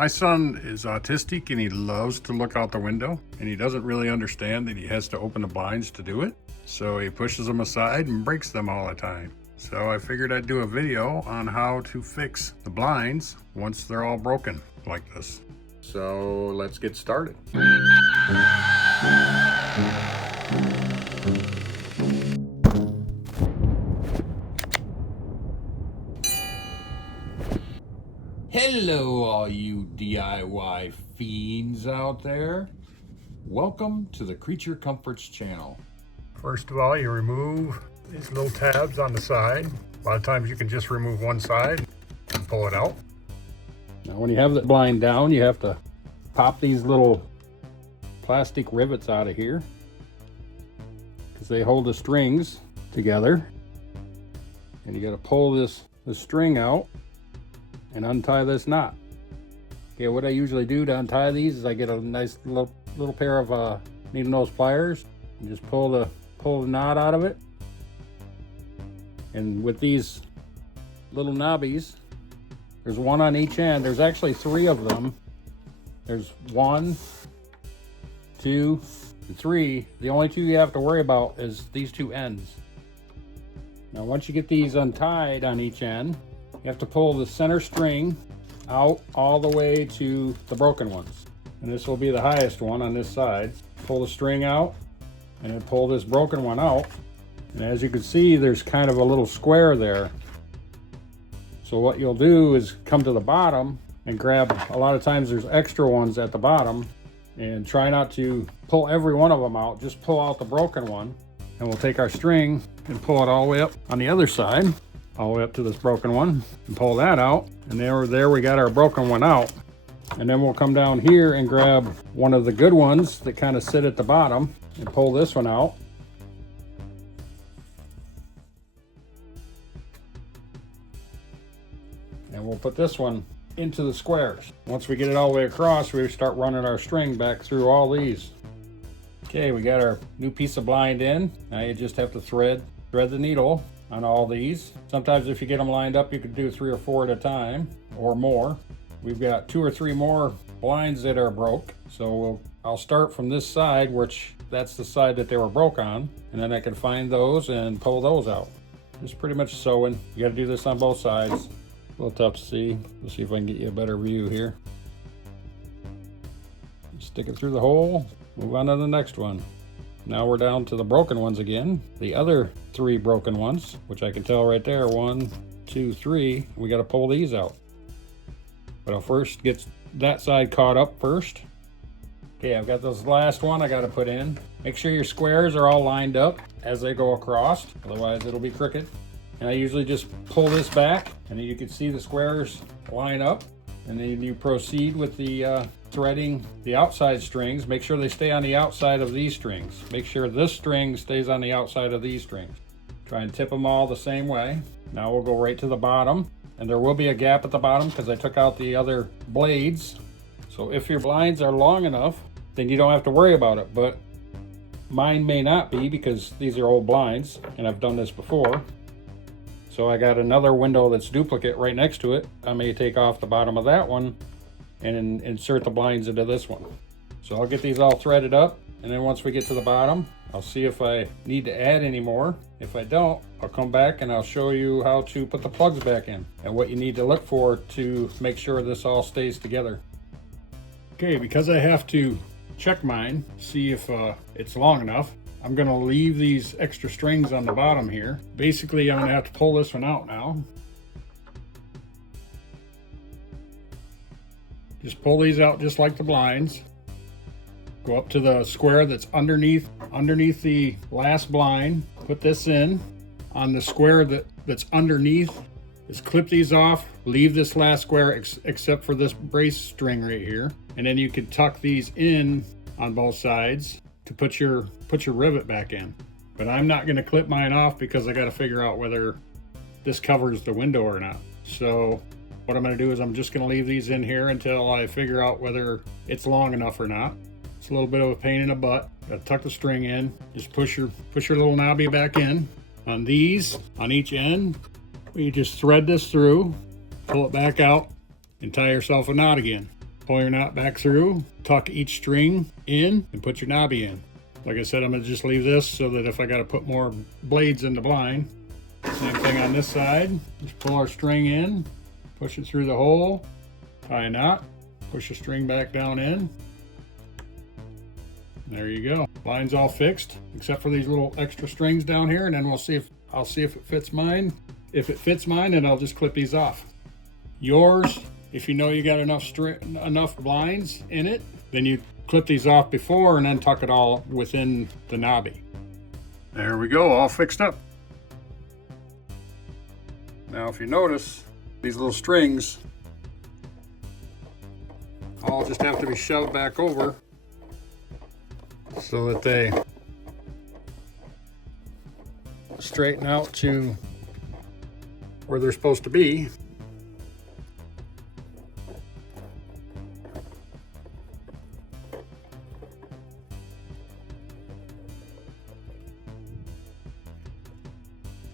My son is autistic and he loves to look out the window, and he doesn't really understand that he has to open the blinds to do it. So he pushes them aside and breaks them all the time. So I figured I'd do a video on how to fix the blinds once they're all broken like this. So let's get started. Hello, all you DIY fiends out there. Welcome to the Creature Comforts channel. First of all, you remove these little tabs on the side. A lot of times you can just remove one side and pull it out. Now when you have the blind down, you have to pop these little plastic rivets out of here because they hold the strings together. And you got to pull this string out and untie this knot. Okay, what I usually do to untie these is I get a nice little pair of needle nose pliers and just pull the knot out of it. And with these little knobbies, there's one on each end. There's actually 3 of them. There's 1, 2, and 3. The only 2 you have to worry about is these 2 ends. Now once you get these untied on each end, you have to pull the center string out all the way to the broken ones. And this will be the highest one on this side. Pull the string out and then pull this broken one out. And as you can see, there's kind of a little square there. So what you'll do is come to the bottom and grab, a lot of times there's extra ones at the bottom, and try not to pull every one of them out. Just pull out the broken one, and we'll take our string and pull it all the way up on the other side, all the way up to this broken one, and pull that out. And there we got our broken one out. And then we'll come down here and grab one of the good ones that kind of sit at the bottom and pull this one out. And we'll put this one into the squares. Once we get it all the way across, we start running our string back through all these. Okay, we got our new piece of blind in. Now you just have to thread the needle on all these. Sometimes if you get them lined up, you could do 3 or 4 at a time or more. We've got 2 or 3 more blinds that are broke. So I'll start from this side, which that's the side that they were broke on. And then I can find those and pull those out. Just pretty much sewing. You gotta do this on both sides. A little tough to see. Let's see if I can get you a better view here. Stick it through the hole, move on to the next one. Now we're down to the broken ones again. The other 3 broken ones, which I can tell right there, 1, 2, 3. We got to pull these out. But I'll first get that side caught up first. Okay, I've got this last one I got to put in. Make sure your squares are all lined up as they go across, otherwise it'll be crooked. And I usually just pull this back, and then you can see the squares line up. And then you proceed with the threading the outside strings. Make sure they stay on the outside of these strings. Make sure this string stays on the outside of these strings. Try and tip them all the same way. Now we'll go right to the bottom. And there will be a gap at the bottom because I took out the other blades. So if your blinds are long enough, then you don't have to worry about it. But mine may not be because these are old blinds and I've done this before. So I got another window that's duplicate right next to it. I may take off the bottom of that one and insert the blinds into this one. So I'll get these all threaded up, and then once we get to the bottom, I'll see if I need to add any more. If I don't, I'll come back and I'll show you how to put the plugs back in and what you need to look for to make sure this all stays together. Okay, because I have to check mine, see if it's long enough, I'm gonna leave these extra strings on the bottom here. Basically, I'm gonna have to pull this one out now. Just pull these out just like the blinds. Go up to the square that's underneath the last blind. Put this in on the square that's underneath. Just clip these off, leave this last square except for this brace string right here. And then you can tuck these in on both sides to put your rivet back in. But I'm not going to clip mine off because I got to figure out whether this covers the window or not. So what I'm going to do is I'm just going to leave these in here until I figure out whether it's long enough or not. It's a little bit of a pain in the butt. Got to tuck the string in. Just push your little knobby back in. On these, on each end, you just thread this through, pull it back out, and tie yourself a knot again. Pull your knot back through, tuck each string in, and put your knobby in. Like I said, I'm gonna just leave this so that if I gotta put more blades in the blind. Same thing on this side. Just pull our string in, push it through the hole, tie a knot, push the string back down in. There you go. Blind's all fixed, except for these little extra strings down here, and then I'll see if it fits mine. If it fits mine, then I'll just clip these off. Yours, if you know you got enough blinds in it, then you clip these off before and then tuck it all within the knobby. There we go, all fixed up. Now if you notice, these little strings all just have to be shoved back over so that they straighten out to where they're supposed to be.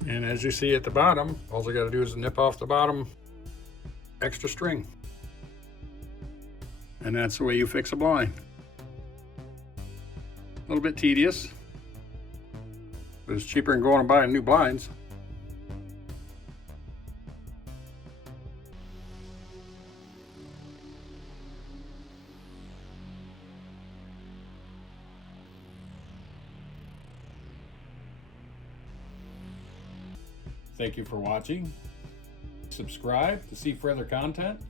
And as you see at the bottom, all I got to do is nip off the bottom extra string. And that's the way you fix a blind. A little bit tedious, but it's cheaper than going and buying new blinds. Thank you for watching. Subscribe to see further content.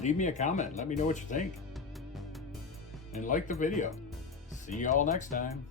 Leave me a comment. Let me know what you think. And like the video. See you all next time.